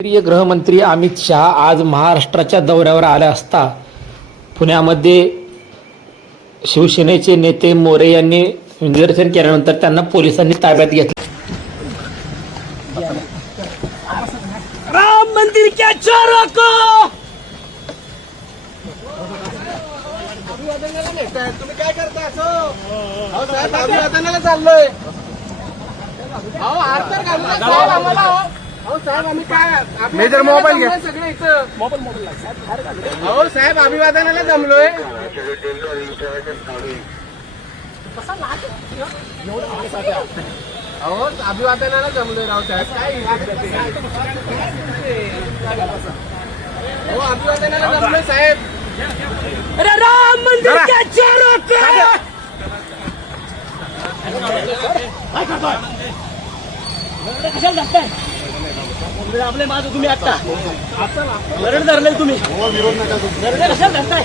केंद्रीय गृहमंत्री अमित शहा आज महाराष्ट्राच्या दौऱ्यावर आले असता पुण्यामध्ये शिवसेनेचे नेते मोरे यांनी निदर्शन केल्यानंतर त्यांना पोलिसांनी ताब्यात घेतले। राम मंदिर के चोरों को तुम्ही काय करताय साहेब? अभिवादनाला चाललोय। आरतर घालू नका साहेब आम्हाला। साहेब आम्ही काय मेजर मोबाईल घ्या सगळे इथं मोबाईल साहेब अभिवादनाला जमलोय। अभिवादनाला जमलोय राव साहेब काय अभिवादनाला जमलोय साहेब। अरे राम मंदिर के चोरों को कशाला धरताय? आपले माझं तुम्ही आता धरले तुम्ही कशाला धरताय?